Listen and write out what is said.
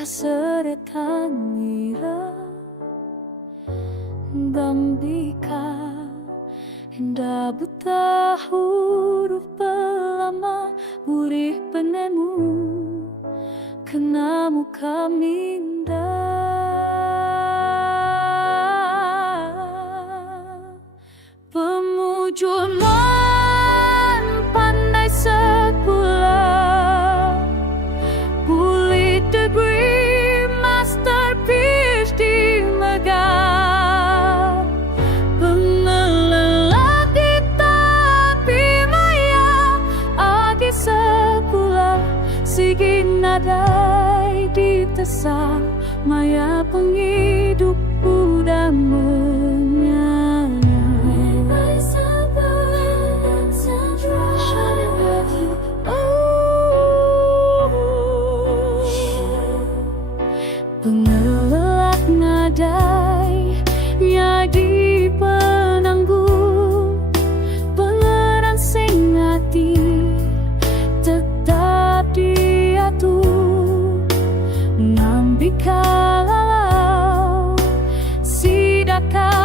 kaseretan nira Bambika Hendak buta huruf pelama Burih penemu Kenamu kaminda Pemujulan pandai sepulang Bulit degree masterpiece di megah Pengelelak di tapi maya Agi sepulang Sigi nadai di tesa Maya penghidup udah Pengelak nadai ya di penangguh Pengerang sing hati tetap diatur Ngambika lalau sidaka